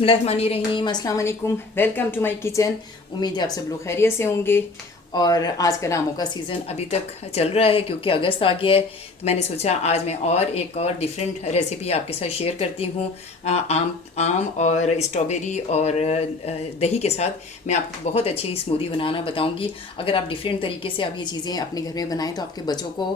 बिस्मिल्लाहिर्रहमानिर्रहीम, अस्सलाम वालेकुम। Welcome to my kitchen. उम्मीद है आप सब लोग खैरियत से होंगे। और आजकल आमों का सीज़न अभी तक चल रहा है क्योंकि अगस्त आ गया है, तो मैंने सोचा आज मैं एक और डिफरेंट रेसिपी आपके साथ शेयर करती हूँ। आम और स्ट्रॉबेरी और दही के साथ मैं आपको बहुत अच्छी स्मूदी बनाना बताऊँगी। अगर आप डिफरेंट तरीके से आप ये चीज़ें अपने घर में बनाएं तो आपके बच्चों को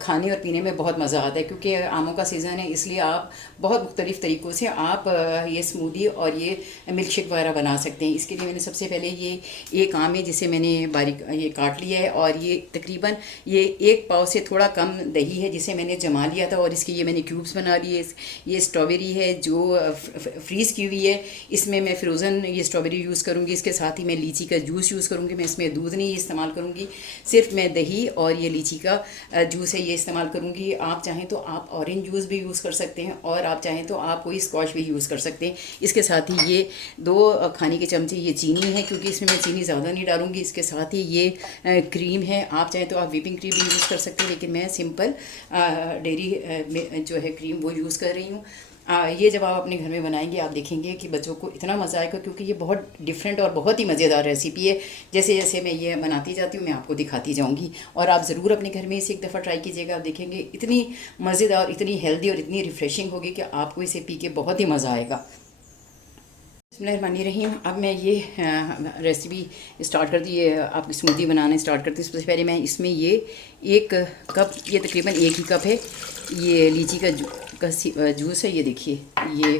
खाने और पीने में बहुत मज़ा आता है, क्योंकि आमों का सीज़न है, इसलिए आप बहुत मुख्तलिफ़ तरीक़ों से आप ये स्मूदी और ये मिल्क शेक वगैरह बना सकते हैं। इसके लिए मैंने सबसे पहले ये एक आम है जिसे मैंने बारीक ये काट लिया है, और ये तकरीबन ये 1 पाव से थोड़ा कम दही है जिसे मैंने जमा लिया था, और इसके ये मैंने क्यूब्स बना लिए। ये स्ट्रॉबेरी है जो फ्रीज़ की हुई है, इसमें मैं फ्रोज़न ये स्ट्रॉबेरी यूज़ करूँगी। इसके साथ ही मैं लीची का जूस यूज़ करूँगी। मैं इसमें दूध नहीं इस्तेमाल करूँगी, सिर्फ मैं दही और ये लीची का जूस है ये इस्तेमाल करूँगी। आप चाहें तो आप ऑरेंज जूस भी यूज़ कर सकते हैं, और आप चाहें तो आप कोई स्क्वाश भी यूज़ कर सकते हैं। इसके साथ ही ये 2 खाने के चमचे ये चीनी है, क्योंकि इसमें मैं चीनी ज़्यादा नहीं डालूँगी। इसके साथ ही ये क्रीम है, आप चाहें तो आप व्हिपिंग क्रीम भी यूज़ कर सकते हैं, लेकिन मैं सिंपल डेयरी जो है क्रीम वो यूज़ कर रही हूँ। ये जब आप अपने घर में बनाएंगे आप देखेंगे कि बच्चों को इतना मज़ा आएगा, क्योंकि ये बहुत डिफरेंट और बहुत ही मज़ेदार रेसिपी है। जैसे जैसे मैं ये बनाती जाती हूँ मैं आपको दिखाती जाऊँगी, और आप ज़रूर अपने घर में इसे एक दफ़ा ट्राई कीजिएगा। आप देखेंगे इतनी मज़ेदार, इतनी हेल्दी और इतनी रिफ़्रेशिंग होगी कि आपको इसे पी के बहुत ही मज़ा आएगा। बिस्मिल्लाहिर्रहमानिर्रहीम। अब मैं ये रेसिपी स्टार्ट कर दी, आपकी स्मूदी बनाना स्टार्ट करती हूँ। सबसे पहले मैं इसमें ये 1 कप, ये तकरीबन 1 ही कप है, ये लीची का जूस है। ये देखिए, ये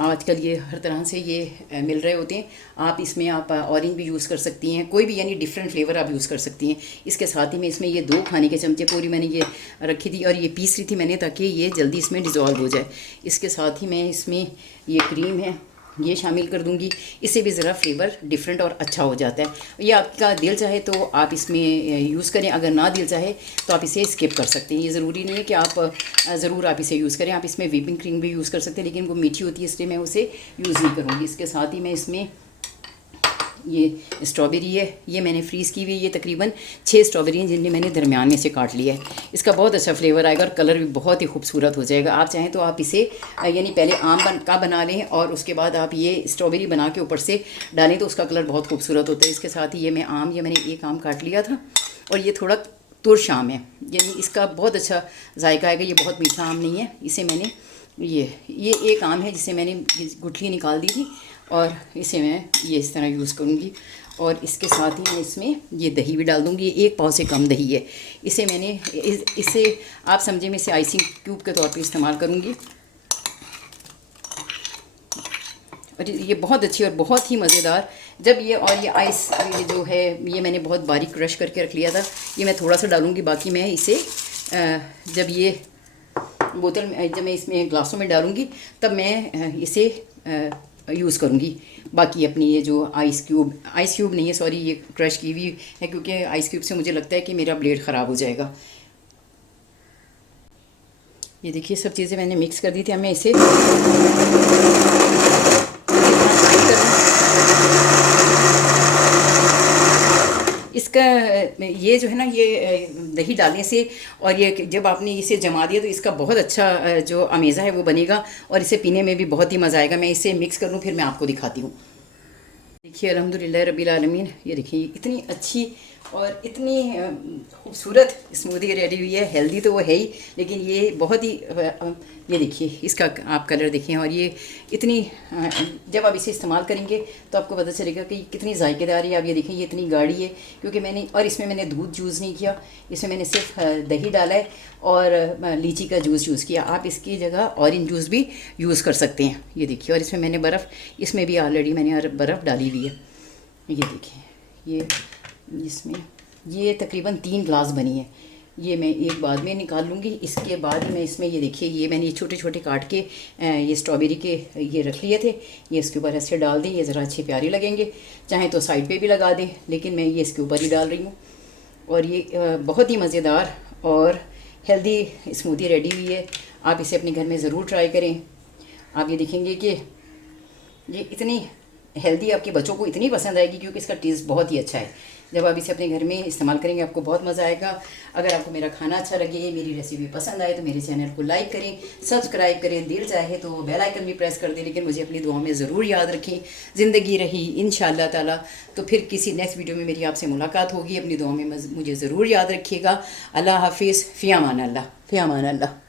आजकल ये हर तरह से ये मिल रहे होते हैं। आप इसमें आप ऑरेंज भी यूज़ कर सकती हैं, कोई भी यानी डिफरेंट फ्लेवर आप यूज़ कर सकती हैं। इसके साथ ही मैं इसमें ये 2 खाने के चमचे पूरी मैंने ये रखी थी, और ये पीस रही थी मैंने ताकि ये जल्दी इसमें डिज़ोल्व हो जाए। इसके साथ ही मैं इसमें ये क्रीम है ये शामिल कर दूंगी। इससे भी ज़रा फ्लेवर डिफरेंट और अच्छा हो जाता है। ये आपका दिल चाहे तो आप इसमें यूज़ करें, अगर ना दिल चाहे तो आप इसे स्किप कर सकते हैं। ये ज़रूरी नहीं है कि आप ज़रूर आप इसे यूज़ करें। आप इसमें व्हिपिंग क्रीम भी यूज़ कर सकते हैं, लेकिन वो मीठी होती है इसलिए मैं उसे यूज़ नहीं करूँगी। इसके साथ ही मैं इसमें ये स्ट्रॉबेरी है, ये मैंने फ्रीज़ की हुई, ये तकरीबन 6 स्ट्रॉबेरी हैं जिन्हें मैंने दरमियान में से काट लिया है। इसका बहुत अच्छा फ्लेवर आएगा और कलर भी बहुत ही खूबसूरत हो जाएगा। आप चाहें तो आप इसे यानी पहले आम का बना लें और उसके बाद आप ये स्ट्रॉबेरी बना के ऊपर से डालें तो उसका कलर बहुत खूबसूरत होता है। इसके साथ ही ये मैंने 1 आम काट लिया था, और ये थोड़ा तुरश आम है, यानी इसका बहुत अच्छा जायका आएगा। ये बहुत मीठा आम नहीं है। इसे मैंने ये 1 आम है जिसे मैंने गुठली निकाल दी थी, और इसे मैं ये इस तरह यूज़ करूँगी। और इसके साथ ही मैं इसमें ये दही भी डाल दूँगी। 1 पाव से कम दही है। इसे मैंने इसे आप समझे मैं इसे आइसिंग क्यूब के तौर पे इस्तेमाल करूँगी। और ये बहुत अच्छी और बहुत ही मज़ेदार जब ये आइस ये जो है ये मैंने बहुत बारीक क्रश करके रख लिया था। ये मैं थोड़ा सा डालूँगी, बाकी मैं इसे जब ये बोतल में जब मैं इसमें ग्लासों में डालूँगी तब मैं इसे यूज़ करूँगी। बाकी अपनी ये जो आइस क्यूब नहीं है, सॉरी, ये क्रश की हुई है, क्योंकि आइस क्यूब से मुझे लगता है कि मेरा ब्लेड ख़राब हो जाएगा। ये देखिए सब चीज़ें मैंने मिक्स कर दी थी। अब मैं इसे इसका ये जो है ना, ये दही डालने से और ये जब आपने इसे जमा दिया तो इसका बहुत अच्छा जो अमेज़ा है वो बनेगा, और इसे पीने में भी बहुत ही मज़ा आएगा। मैं इसे मिक्स कर लूँ फिर मैं आपको दिखाती हूँ। देखिए अल्हम्दुलिल्लाह रब्बिल आलमीन, ये देखिए इतनी अच्छी और इतनी खूबसूरत स्मूदी रेडी हुई है। हेल्दी तो वो है ही, लेकिन ये बहुत ही ये देखिए इसका आप कलर देखें, और ये इतनी जब आप इसे इस्तेमाल करेंगे तो आपको पता चलेगा कि कितनी जायकेदार है। आप ये देखें ये इतनी गाढ़ी है, क्योंकि इसमें मैंने दूध यूज़ नहीं किया, इसमें मैंने सिर्फ दही डाला है और लीची का जूस यूज़ किया। आप इसकी जगह ऑरेंज जूस भी यूज़ कर सकते हैं। ये देखिए, और इसमें मैंने इसमें भी ऑलरेडी मैंने बर्फ़ डाली हुई है। ये देखिए इसमें ये तकरीबन 3 ग्लास बनी है। ये मैं एक बाद में निकाल लूँगी। इसके बाद मैं इसमें ये देखिए ये मैंने छोटे छोटे काट के ये स्ट्रॉबेरी के ये रख लिए थे, ये इसके ऊपर ऐसे डाल दें। ये ज़रा अच्छे प्यारे लगेंगे, चाहे तो साइड पे भी लगा दें, लेकिन मैं ये इसके ऊपर ही डाल रही हूँ। और ये बहुत ही मज़ेदार और हेल्दी स्मूदी रेडी हुई है। आप इसे अपने घर में ज़रूर ट्राई करें। आप ये देखेंगे कि ये इतनी हेल्दी आपके बच्चों को इतनी पसंद आएगी, क्योंकि इसका टेस्ट बहुत ही अच्छा है। जब आप इसे अपने घर में इस्तेमाल करेंगे आपको बहुत मज़ा आएगा। अगर आपको मेरा खाना अच्छा लगे, मेरी रेसिपी पसंद आए तो मेरे चैनल को लाइक करें, सब्सक्राइब करें, दिल चाहे तो बेल आइकन भी प्रेस कर दें। लेकिन मुझे अपनी दुआ में ज़रूर याद रखें। ज़िंदगी रही इंशाअल्लाह ताला तो फिर किसी नेक्स्ट वीडियो में मेरी आपसे मुलाकात होगी। अपनी दुआ में मुझे ज़रूर याद रखिएगा। अल्लाह हाफिज़, फ़ी अमान अल्लाह, फ़ी अमान अल्लाह।